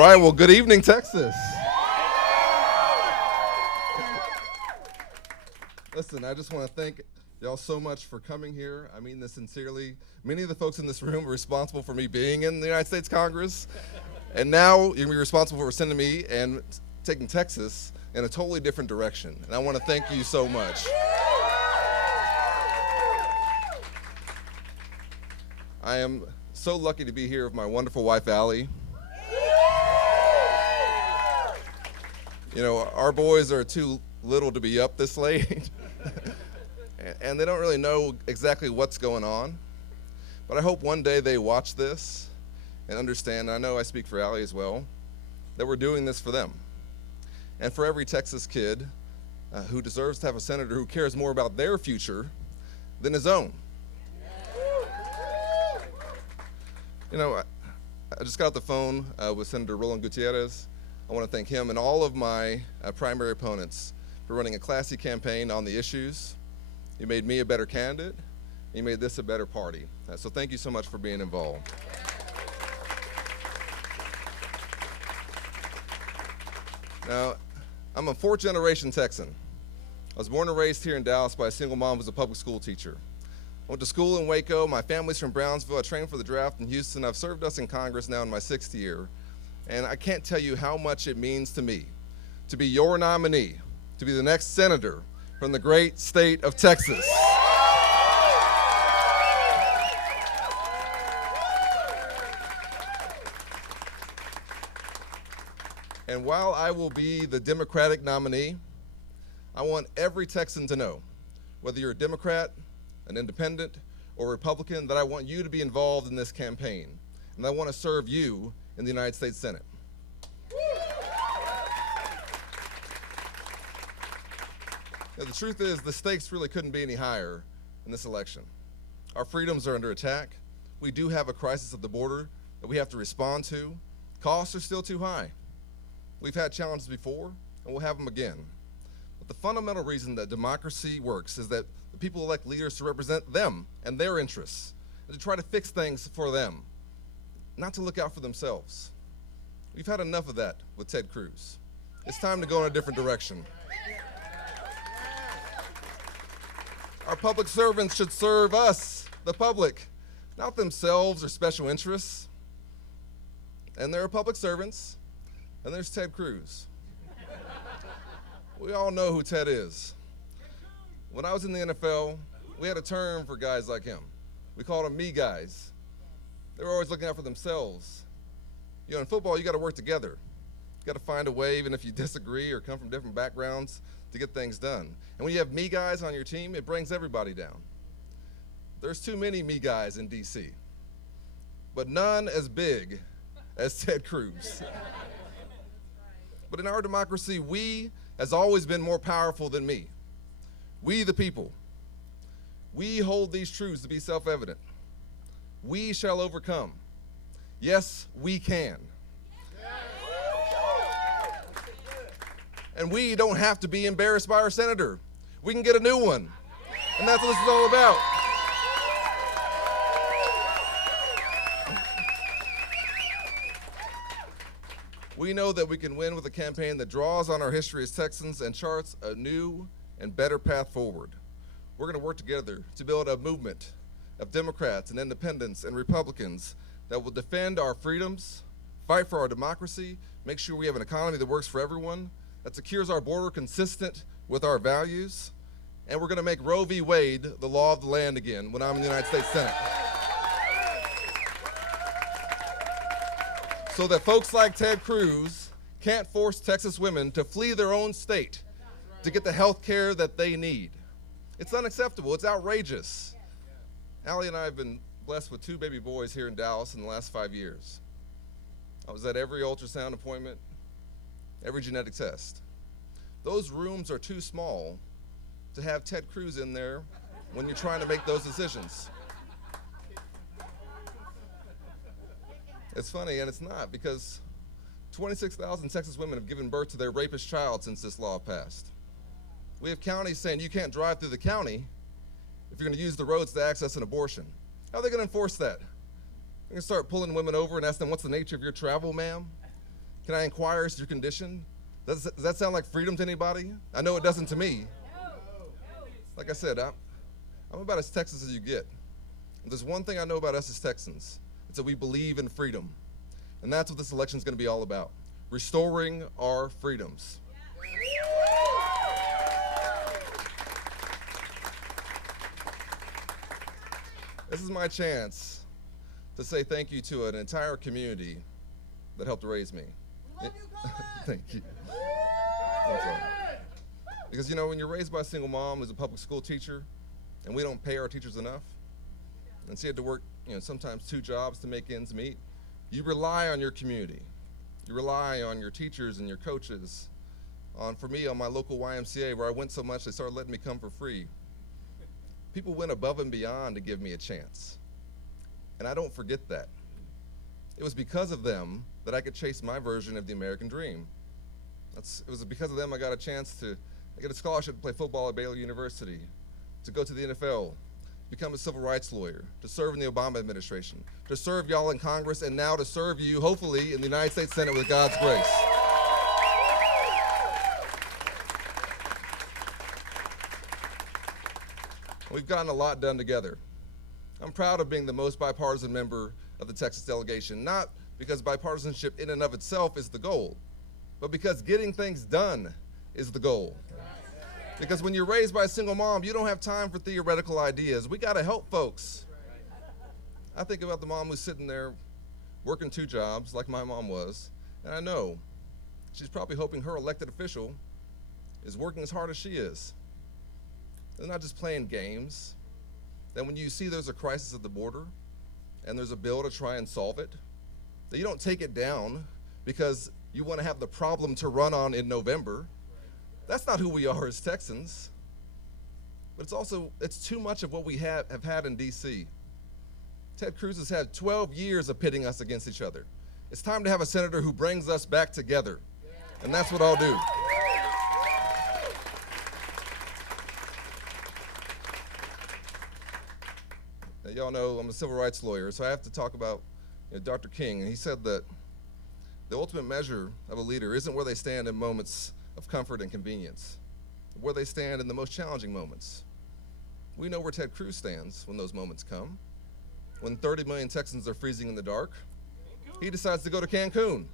right, well, good evening, Texas. Listen, I just want to thank y'all so much for coming here. I mean this sincerely. Many of the folks in this room are responsible for me being in the United States Congress, and now you're going to be responsible for sending me and taking Texas in a totally different direction, and I want to thank you so much. I am so lucky to be here with my wonderful wife, Allie. You know, our boys are too little to be up this late, and they don't really know exactly what's going on. But I hope one day they watch this and understand, and I know I speak for Allie as well, that we're doing this for them. And for every Texas kid who deserves to have a senator who cares more about their future than his own. You know, I just got off the phone with Senator Roland Gutierrez. I want to thank him and all of my primary opponents for running a classy campaign on the issues. You made me a better candidate. You made this a better party. So thank you so much for being involved. Now, I'm a fourth-generation Texan. I was born and raised here in Dallas by a single mom who was a public school teacher. I went to school in Waco. My family's from Brownsville. I trained for the draft in Houston. I've served us in Congress now in my 6th year. And I can't tell you how much it means to me to be your nominee, to be the next senator from the great state of Texas. And while I will be the Democratic nominee, I want every Texan to know, whether you're a Democrat, an independent, or Republican, that I want you to be involved in this campaign. And I want to serve you in the United States Senate. Now, the truth is, the stakes really couldn't be any higher in this election. Our freedoms are under attack. We do have a crisis at the border that we have to respond to. Costs are still too high. We've had challenges before, and we'll have them again. But the fundamental reason that democracy works is that the people elect leaders to represent them and their interests, and to try to fix things for them, not to look out for themselves. We've had enough of that with Ted Cruz. It's time to go in a different direction. Our public servants should serve us, the public, not themselves or special interests. And there are public servants, and there's Ted Cruz. We all know who Ted is. When I was in the NFL, we had a term for guys like him. We called them me guys. They were always looking out for themselves. You know, in football, you got to work together. You got to find a way, even if you disagree or come from different backgrounds, to get things done. And when you have me guys on your team, it brings everybody down. There's too many me guys in D.C., but none as big as Ted Cruz. But in our democracy, we has always been more powerful than me. We, the people, we hold these truths to be self-evident. We shall overcome. Yes, we can. And we don't have to be embarrassed by our senator. We can get a new one. And that's what this is all about. We know that we can win with a campaign that draws on our history as Texans and charts a new and better path forward. We're going to work together to build a movement of Democrats and independents and Republicans that will defend our freedoms, fight for our democracy, make sure we have an economy that works for everyone, that secures our border consistent with our values, and we're going to make Roe v. Wade the law of the land again when I'm in the United States Senate. So that folks like Ted Cruz can't force Texas women to flee their own state to get the health care that they need. It's unacceptable. It's outrageous. Allie and I have been blessed with 2 baby boys here in Dallas in the last 5 years. I was at every ultrasound appointment, every genetic test. Those rooms are too small to have Ted Cruz in there when you're trying to make those decisions. It's funny, and it's not, because 26,000 Texas women have given birth to their rapist child since this law passed. We have counties saying you can't drive through the county if you're going to use the roads to access an abortion. How are they going to enforce that? They're going to start pulling women over and ask them, what's the nature of your travel, ma'am? Can I inquire as to your condition? Does that sound like freedom to anybody? I know it doesn't to me. Like I said, I'm about as Texas as you get. If there's one thing I know about us as Texans, it's that we believe in freedom. And that's what this election is going to be all about, restoring our freedoms. This is my chance to say thank you to an entire community that helped raise me. We love you, Colin! Thank you. That's all. Because, you know, when you're raised by a single mom who's a public school teacher, and we don't pay our teachers enough, and she had to work, you know, sometimes 2 jobs to make ends meet, you rely on your community. You rely on your teachers and your coaches. For me, on my local YMCA, where I went so much, they started letting me come for free. People went above and beyond to give me a chance. And I don't forget that. It was because of them that I could chase my version of the American dream. It was because of them I got a chance to get a scholarship to play football at Baylor University, to go to the NFL, become a civil rights lawyer, to serve in the Obama administration, to serve y'all in Congress, and now to serve you, hopefully, in the United States Senate with God's grace. We've gotten a lot done together. I'm proud of being the most bipartisan member of the Texas delegation, not because bipartisanship in and of itself is the goal, but because getting things done is the goal. Because when you're raised by a single mom, you don't have time for theoretical ideas. We gotta help folks. I think about the mom who's sitting there working 2 jobs like my mom was, and I know she's probably hoping her elected official is working as hard as she is. They're not just playing games. Then when you see there's a crisis at the border and there's a bill to try and solve it, that you don't take it down because you want to have the problem to run on in November. That's not who we are as Texans. But it's too much of what we have had in DC. Ted Cruz has had 12 years of pitting us against each other. It's time to have a senator who brings us back together. And that's what I'll do. Now, y'all know I'm a civil rights lawyer, so I have to talk about Dr. King. And he said that the ultimate measure of a leader isn't where they stand in moments of comfort and convenience, but where they stand in the most challenging moments. We know where Ted Cruz stands when those moments come. When 30 million Texans are freezing in the dark, he decides to go to Cancun.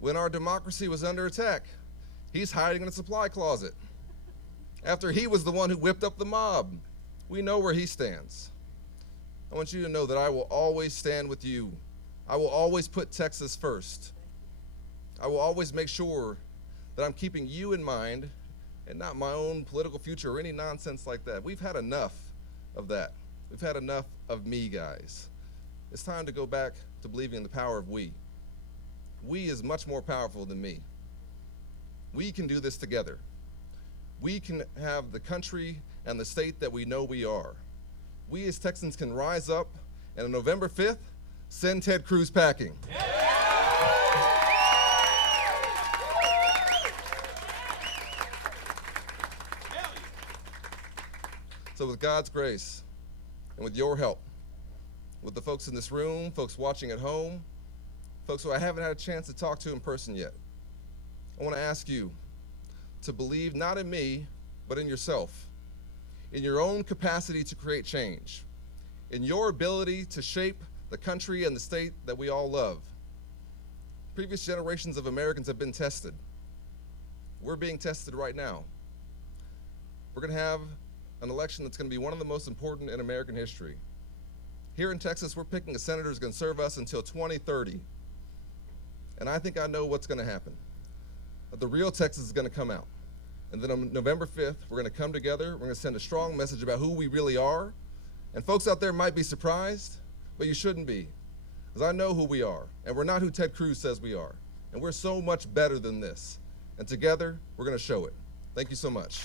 When our democracy was under attack, he's hiding in a supply closet. After he was the one who whipped up the mob, we know where he stands. I want you to know that I will always stand with you. I will always put Texas first. I will always make sure that I'm keeping you in mind and not my own political future or any nonsense like that. We've had enough of that. We've had enough of me, guys. It's time to go back to believing in the power of we. We is much more powerful than me. We can do this together. We can have the country and the state that we know we are. We as Texans can rise up and on November 5th, send Ted Cruz packing. So with God's grace and with your help, with the folks in this room, folks watching at home, folks who I haven't had a chance to talk to in person yet, I want to ask you to believe not in me, but in yourself, in your own capacity to create change, in your ability to shape the country and the state that we all love. Previous generations of Americans have been tested. We're being tested right now. We're going to have an election that's going to be one of the most important in American history. Here in Texas, we're picking a senator who's going to serve us until 2030. And I think I know what's going to happen. The real Texas is going to come out. And then on November 5th, we're going to come together. We're going to send a strong message about who we really are. And folks out there might be surprised, but you shouldn't be. Because I know who we are. And we're not who Ted Cruz says we are. And we're so much better than this. And together, we're going to show it. Thank you so much.